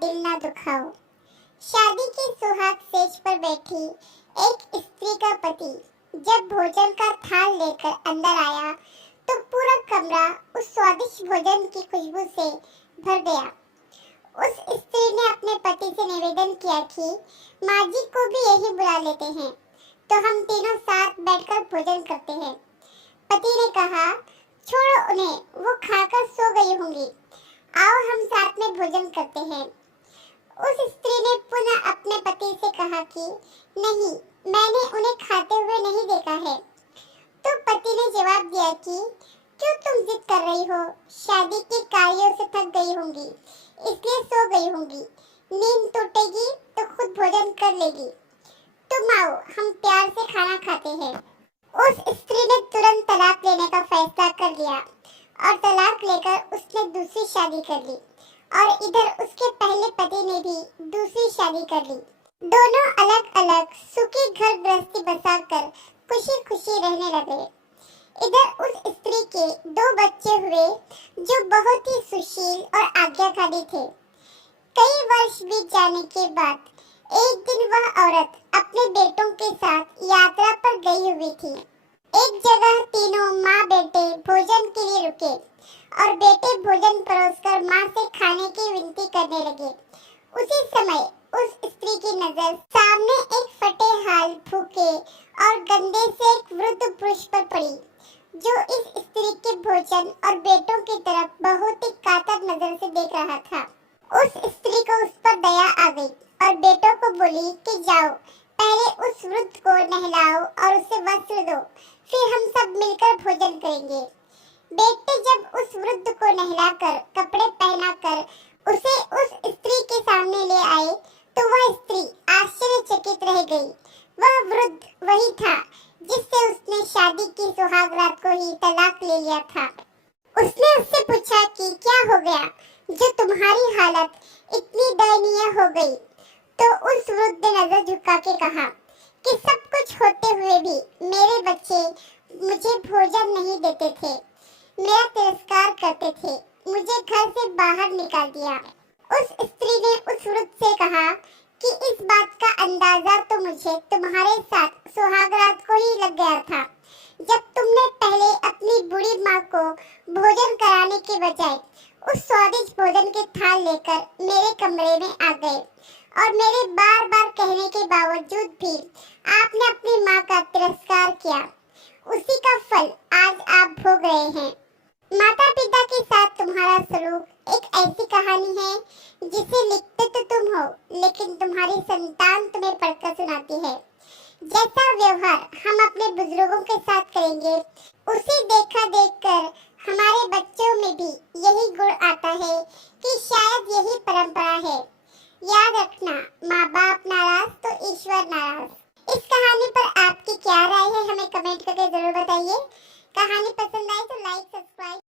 दिल ना दुखाओ। शादी के सुहाग सेज पर बैठी एक स्त्री का पति जब भोजन का थाल लेकर अंदर आया तो पूरा कमरा उस स्वादिष्ट भोजन की खुशबू से भर गया। उस स्त्री ने अपने पति से निवेदन किया कि माँ जी को भी यही बुला लेते हैं तो हम तीनों साथ बैठकर भोजन करते हैं। पति ने कहा, छोड़ो उन्हें, वो खाकर सो गई होंगी, आओ हम साथ में भोजन करते हैं। उस स्त्री ने पुनः अपने पति से कहा कि नहीं, मैंने उन्हें खाते हुए नहीं देखा है। तो पति ने जवाब दिया कि क्यों तुम जिद कर रही हो, शादी के कार्यों से थक गई होंगी इसलिए सो गई होंगी, नींद टूटेगी तो खुद भोजन कर लेगी, तुम आओ हम प्यार से खाना खाते हैं। उस स्त्री ने तुरंत तलाक लेने का फैसला कर लिया और तलाक लेकर उसने दूसरी शादी कर ली और इधर उसके पहले पति ने भी दूसरी शादी कर ली। दोनों अलग अलग सुखी घर गृहस्थी बसाकर खुशी खुशी रहने लगे। इधर उस स्त्री के 2 बच्चे हुए जो बहुत ही सुशील और आज्ञाकारी थे। कई वर्ष बीत जाने के बाद एक दिन वह औरत अपने बेटों के साथ यात्रा पर गई हुई थी। एक जगह तीनों माँ बेटे भोजन के लिए रुके और बेटे भोजन परोसकर माँ से खाने की विनती करने लगे। उसी समय उस स्त्री की नजर सामने एक फटे हाल, भूखे और गंदे से एक वृद्ध पुरुष पर पड़ी जो इस स्त्री के भोजन और बेटों की तरफ बहुत ही कातर नजर से देख रहा था। उस स्त्री को उस पर दया आ गई और बेटों को बोली कि जाओ, पहले उस वृद्ध को नहलाओ और उसे वस्त्र दो, फिर हम सब मिलकर भोजन करेंगे। बेटे जब उस वृद्ध को नहलाकर कपड़े पहनाकर उसे उस स्त्री के सामने ले आए तो वह स्त्री आश्चर्यचकित रह गई। वह वृद्ध वही था जिससे उसने शादी की सुहाग रात को ही तलाक ले लिया था। उसने उससे पूछा कि क्या हो गया जो तुम्हारी हालत इतनी दयनीय हो गई। तो उस वृद्ध ने नजर झुका के कहा कि सब कुछ होते हुए भी मेरे बच्चे मुझे भोजन नहीं देते थे, मेरा तिरस्कार करते थे, मुझे घर से बाहर निकाल दिया। उस स्त्री ने उस वृद्ध से कहा कि इस बात का अंदाजा तो मुझे तुम्हारे साथ सुहागरात को ही लग गया था, जब तुमने पहले अपनी बूढ़ी माँ को भोजन कराने के बजाय उस स्वादिष्ट भोजन के थाल लेकर मेरे कमरे में आ गए और मेरे बार बार कहने के बावजूद भी आपने अपनी माँ का तिरस्कार किया। उसी का फल आज आप भोग रहे हैं। माता पिता के साथ तुम्हारा सलूक एक ऐसी कहानी है जिसे लिखते तो तुम हो, लेकिन तुम्हारी संतान तुम्हें पढ़कर सुनाती है। जैसा व्यवहार हम अपने बुजुर्गों के साथ करेंगे, उसे देखा देखकर हमारे बच्चों में भी यही गुण आता है कि शायद यही परंपरा है। याद रखना, माँ बाप नाराज तो ईश्वर नाराज। इस कहानी पर आपकी क्या राय है, हमें कमेंट करके जरूर बताइए। कहानी पसंद आए तो लाइक, सब्सक्राइब